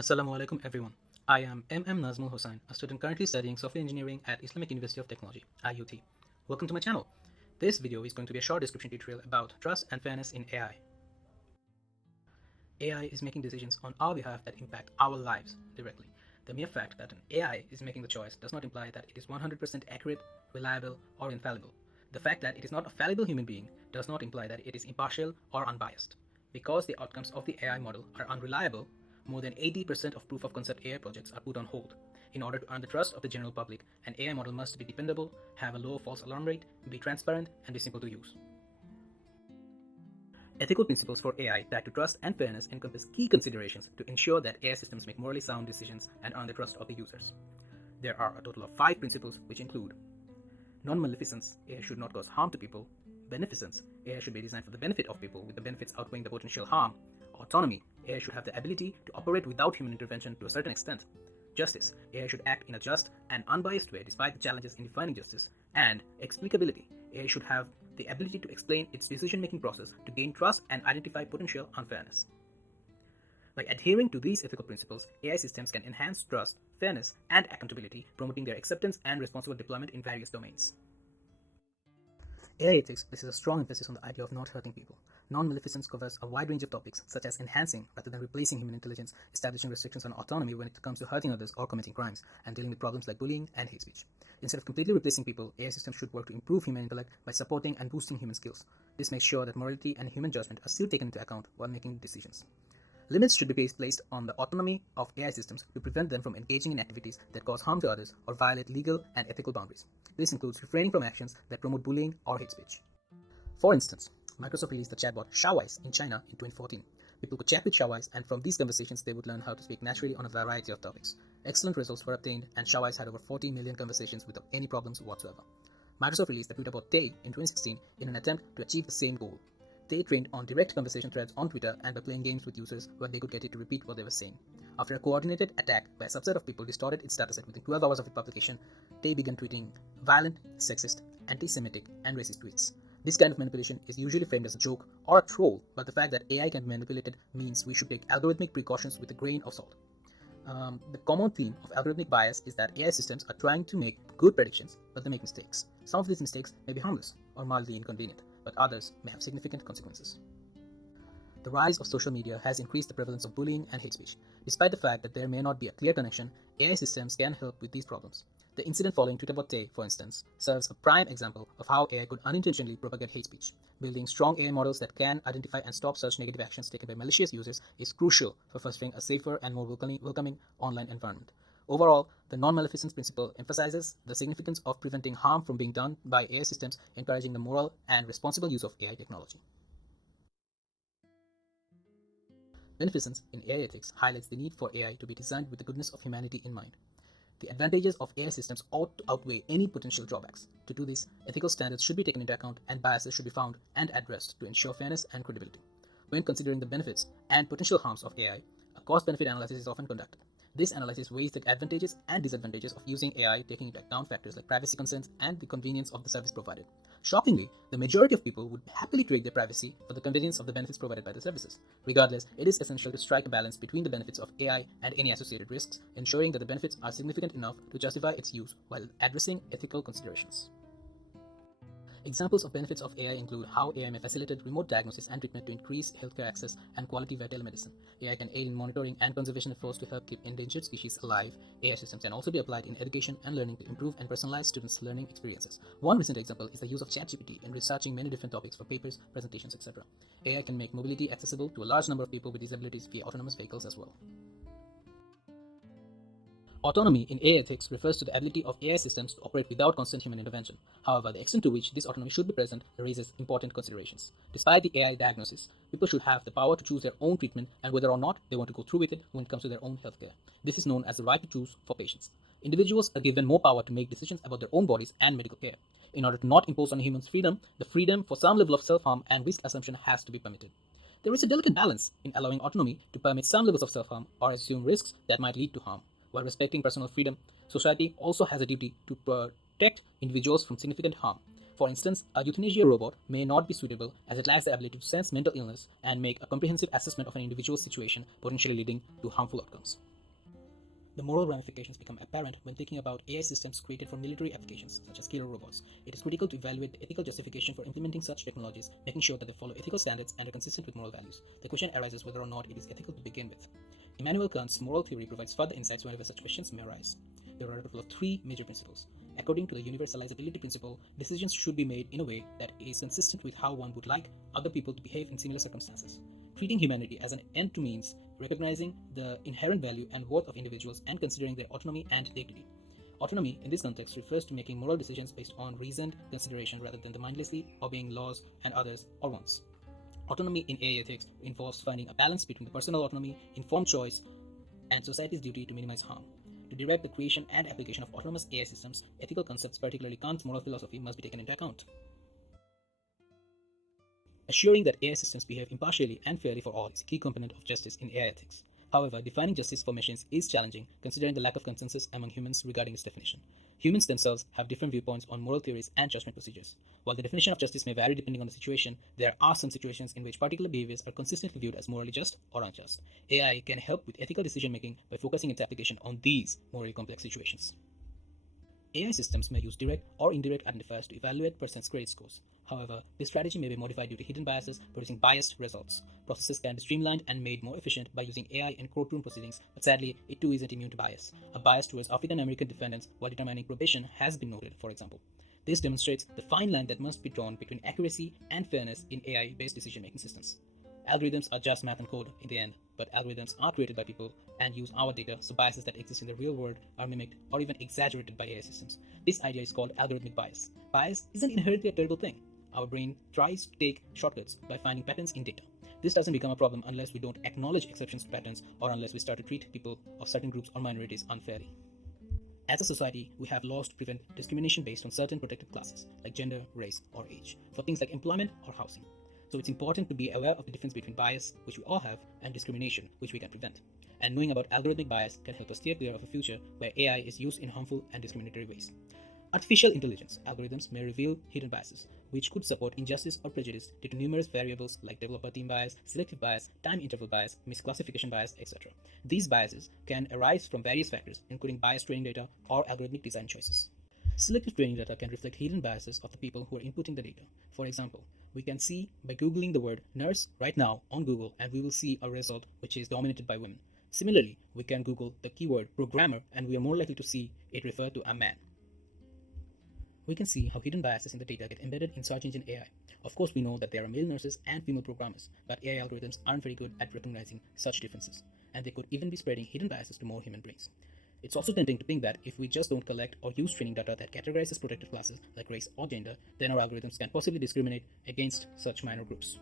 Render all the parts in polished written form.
Assalamu alaikum everyone. I am MM Nazmul Hossain, a student currently studying software engineering at Islamic University of Technology, IUT. Welcome to my channel. This video is going to be a short description tutorial about trust and fairness in AI. AI is making decisions on our behalf that impact our lives directly. The mere fact that an AI is making the choice does not imply that it is 100% accurate, reliable, or infallible. The fact that it is not a fallible human being does not imply that it is impartial or unbiased. Because the outcomes of the AI model are unreliable, more than 80% of proof of concept AI projects are put on hold. In order to earn the trust of the general public, an AI model must be dependable, have a low false alarm rate, be transparent, and be simple to use. Ethical principles for AI tied to trust and fairness encompass key considerations to ensure that AI systems make morally sound decisions and earn the trust of the users. There are a total of 5 principles which include non-maleficence, AI should not cause harm to people; beneficence, AI should be designed for the benefit of people with the benefits outweighing the potential harm; autonomy, AI should have the ability to operate without human intervention to a certain extent; justice, AI should act in a just and unbiased way despite the challenges in defining justice; and explicability, AI should have the ability to explain its decision-making process to gain trust and identify potential unfairness. By adhering to these ethical principles, AI systems can enhance trust, fairness, and accountability, promoting their acceptance and responsible deployment in various domains. AI ethics places a strong emphasis on the idea of not hurting people. Non-maleficence covers a wide range of topics, such as enhancing rather than replacing human intelligence, establishing restrictions on autonomy when it comes to hurting others or committing crimes, and dealing with problems like bullying and hate speech. Instead of completely replacing people, AI systems should work to improve human intellect by supporting and boosting human skills. This makes sure that morality and human judgment are still taken into account while making decisions. Limits should be placed on the autonomy of AI systems to prevent them from engaging in activities that cause harm to others or violate legal and ethical boundaries. This includes refraining from actions that promote bullying or hate speech. For instance, Microsoft released the chatbot Xiaowise in China in 2014. People could chat with Xiaowise, and from these conversations, they would learn how to speak naturally on a variety of topics. Excellent results were obtained, and Xiaowise had over 40 million conversations without any problems whatsoever. Microsoft released the Twitterbot Tay in 2016 in an attempt to achieve the same goal. They trained on direct conversation threads on Twitter and by playing games with users where they could get it to repeat what they were saying. After a coordinated attack by a subset of people distorted its dataset within 12 hours of its publication, Tay began tweeting violent, sexist, anti-Semitic, and racist tweets. This kind of manipulation is usually framed as a joke or a troll, but the fact that AI can be manipulated means we should take algorithmic precautions with a grain of salt. The common theme of algorithmic bias is that AI systems are trying to make good predictions, but they make mistakes. Some of these mistakes may be harmless or mildly inconvenient, but others may have significant consequences. The rise of social media has increased the prevalence of bullying and hate speech. Despite the fact that there may not be a clear connection, AI systems can help with these problems. The incident following Twitterbot Tay, for instance, serves a prime example of how AI could unintentionally propagate hate speech. Building strong AI models that can identify and stop such negative actions taken by malicious users is crucial for fostering a safer and more welcoming online environment. Overall, the non-maleficence principle emphasizes the significance of preventing harm from being done by AI systems, encouraging the moral and responsible use of AI technology. Beneficence in AI ethics highlights the need for AI to be designed with the goodness of humanity in mind. The advantages of AI systems ought to outweigh any potential drawbacks. To do this, ethical standards should be taken into account and biases should be found and addressed to ensure fairness and credibility. When considering the benefits and potential harms of AI, a cost-benefit analysis is often conducted. This analysis weighs the advantages and disadvantages of using AI, taking into account factors like privacy concerns and the convenience of the service provided. Shockingly, the majority of people would happily trade their privacy for the convenience of the benefits provided by the services. Regardless, it is essential to strike a balance between the benefits of AI and any associated risks, ensuring that the benefits are significant enough to justify its use while addressing ethical considerations. Examples of benefits of AI include how AI may facilitate remote diagnosis and treatment to increase healthcare access and quality via telemedicine. AI can aid in monitoring and conservation efforts to help keep endangered species alive. AI systems can also be applied in education and learning to improve and personalize students' learning experiences. One recent example is the use of ChatGPT in researching many different topics for papers, presentations, etc. AI can make mobility accessible to a large number of people with disabilities via autonomous vehicles as well. Autonomy in AI ethics refers to the ability of AI systems to operate without constant human intervention. However, the extent to which this autonomy should be present raises important considerations. Despite the AI diagnosis, people should have the power to choose their own treatment and whether or not they want to go through with it when it comes to their own healthcare. This is known as the right to choose for patients. Individuals are given more power to make decisions about their own bodies and medical care. In order to not impose on humans freedom, the freedom for some level of self-harm and risk assumption has to be permitted. There is a delicate balance in allowing autonomy to permit some levels of self-harm or assume risks that might lead to harm. While respecting personal freedom, society also has a duty to protect individuals from significant harm. For instance, a euthanasia robot may not be suitable as it lacks the ability to sense mental illness and make a comprehensive assessment of an individual's situation, potentially leading to harmful outcomes. The moral ramifications become apparent when thinking about AI systems created for military applications, such as killer robots. It is critical to evaluate the ethical justification for implementing such technologies, making sure that they follow ethical standards and are consistent with moral values. The question arises whether or not it is ethical to begin with. Immanuel Kant's moral theory provides further insights whenever such questions may arise. There are a total of three major principles. According to the universalizability principle, decisions should be made in a way that is consistent with how one would like other people to behave in similar circumstances. Treating humanity as an end to means, recognizing the inherent value and worth of individuals, and considering their autonomy and dignity. Autonomy, in this context, refers to making moral decisions based on reasoned consideration rather than the mindlessly obeying laws and others or wants. Autonomy in AI ethics involves finding a balance between the personal autonomy, informed choice, and society's duty to minimize harm. To direct the creation and application of autonomous AI systems, ethical concepts, particularly Kant's moral philosophy, must be taken into account. Assuring that AI systems behave impartially and fairly for all is a key component of justice in AI ethics. However, defining justice for machines is challenging, considering the lack of consensus among humans regarding its definition. Humans themselves have different viewpoints on moral theories and judgment procedures. While the definition of justice may vary depending on the situation, there are some situations in which particular behaviors are consistently viewed as morally just or unjust. AI can help with ethical decision making by focusing its application on these morally complex situations. AI systems may use direct or indirect identifiers to evaluate persons' credit scores. However, this strategy may be modified due to hidden biases, producing biased results. Processes can be streamlined and made more efficient by using AI in courtroom proceedings, but sadly, it too isn't immune to bias. A bias towards African American defendants while determining probation has been noted, for example. This demonstrates the fine line that must be drawn between accuracy and fairness in AI-based decision-making systems. Algorithms are just math and code in the end, but algorithms are created by people and use our data, so biases that exist in the real world are mimicked or even exaggerated by AI systems. This idea is called algorithmic bias. Bias isn't inherently a terrible thing. Our brain tries to take shortcuts by finding patterns in data. This doesn't become a problem unless we don't acknowledge exceptions to patterns or unless we start to treat people of certain groups or minorities unfairly. As a society, we have laws to prevent discrimination based on certain protected classes, like gender, race, or age, for things like employment or housing. So it's important to be aware of the difference between bias, which we all have, and discrimination, which we can prevent. And knowing about algorithmic bias can help us steer clear of a future where AI is used in harmful and discriminatory ways. Artificial intelligence algorithms may reveal hidden biases, which could support injustice or prejudice due to numerous variables like developer team bias, selective bias, time interval bias, misclassification bias, etc. These biases can arise from various factors, including biased training data or algorithmic design choices. Selective training data can reflect hidden biases of the people who are inputting the data. For example, we can see by Googling the word nurse right now on Google and we will see a result which is dominated by women. Similarly, we can Google the keyword programmer and we are more likely to see it refer to a man. We can see how hidden biases in the data get embedded in search engine AI. Of course, we know that there are male nurses and female programmers, but AI algorithms aren't very good at recognizing such differences, and they could even be spreading hidden biases to more human brains. It's also tempting to think that if we just don't collect or use training data that categorizes protected classes like race or gender, then our algorithms can possibly discriminate against such minor groups.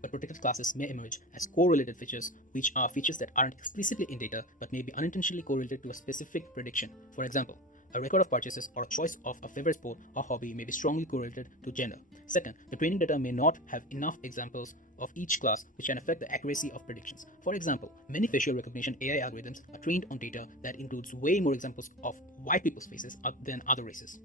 But protected classes may emerge as correlated features, which are features that aren't explicitly in data but may be unintentionally correlated to a specific prediction. For example, a record of purchases or a choice of a favorite sport or hobby may be strongly correlated to gender. Second, the training data may not have enough examples of each class, which can affect the accuracy of predictions. For example, many facial recognition AI algorithms are trained on data that includes way more examples of white people's faces than other races.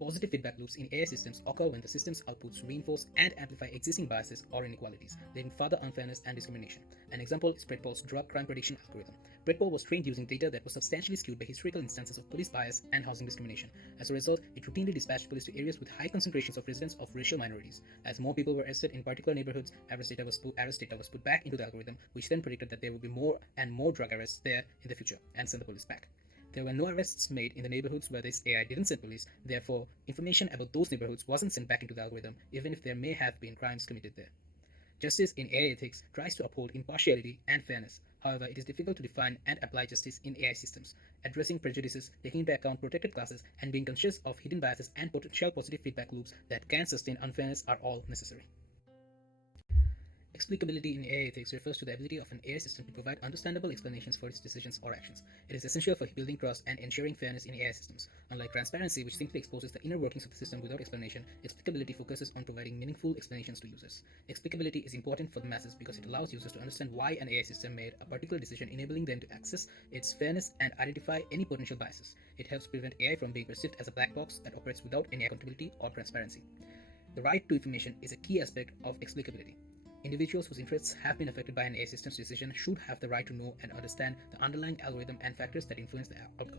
Positive feedback loops in AI systems occur when the system's outputs reinforce and amplify existing biases or inequalities, leading to further unfairness and discrimination. An example is Predpol's drug crime prediction algorithm. Predpol was trained using data that was substantially skewed by historical instances of police bias and housing discrimination. As a result, it routinely dispatched police to areas with high concentrations of residents of racial minorities. As more people were arrested in particular neighborhoods, arrest data was put back into the algorithm, which then predicted that there would be more and more drug arrests there in the future and sent the police back. There were no arrests made in the neighborhoods where this AI didn't send police, therefore, information about those neighborhoods wasn't sent back into the algorithm, even if there may have been crimes committed there. Justice in AI ethics tries to uphold impartiality and fairness. However, it is difficult to define and apply justice in AI systems. Addressing prejudices, taking into account protected classes, and being conscious of hidden biases and potential positive feedback loops that can sustain unfairness are all necessary. Explicability in AI ethics refers to the ability of an AI system to provide understandable explanations for its decisions or actions. It is essential for building trust and ensuring fairness in AI systems. Unlike transparency, which simply exposes the inner workings of the system without explanation, explicability focuses on providing meaningful explanations to users. Explicability is important for the masses because it allows users to understand why an AI system made a particular decision, enabling them to access its fairness and identify any potential biases. It helps prevent AI from being perceived as a black box that operates without any accountability or transparency. The right to information is a key aspect of explicability. Individuals whose interests have been affected by an AI system's decision should have the right to know and understand the underlying algorithm and factors that influence the outcome.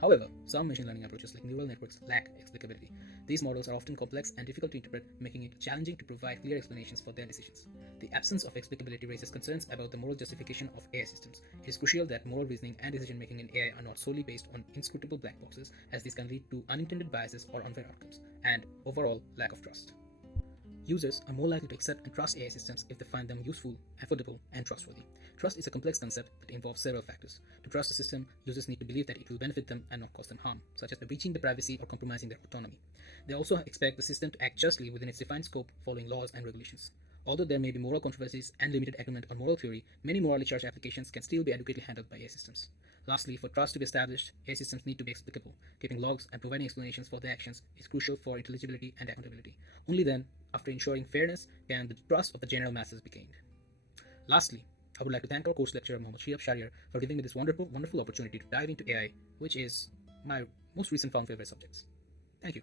However, some machine learning approaches like neural networks lack explicability. These models are often complex and difficult to interpret, making it challenging to provide clear explanations for their decisions. The absence of explicability raises concerns about the moral justification of AI systems. It is crucial that moral reasoning and decision making in AI are not solely based on inscrutable black boxes, as these can lead to unintended biases or unfair outcomes, and overall lack of trust. Users are more likely to accept and trust AI systems if they find them useful, affordable, and trustworthy. Trust is a complex concept that involves several factors. To trust a system, users need to believe that it will benefit them and not cause them harm, such as by breaching their privacy or compromising their autonomy. They also expect the system to act justly within its defined scope, following laws and regulations. Although there may be moral controversies and limited agreement on moral theory, many morally charged applications can still be adequately handled by AI systems. Lastly, for trust to be established, AI systems need to be explicable. Keeping logs and providing explanations for their actions is crucial for intelligibility and accountability. Only then, after ensuring fairness, can the trust of the general masses be gained. Lastly, I would like to thank our course lecturer Mohammad Shihab Shariar for giving me this wonderful opportunity to dive into AI, which is my most recent found favorite subjects. Thank you.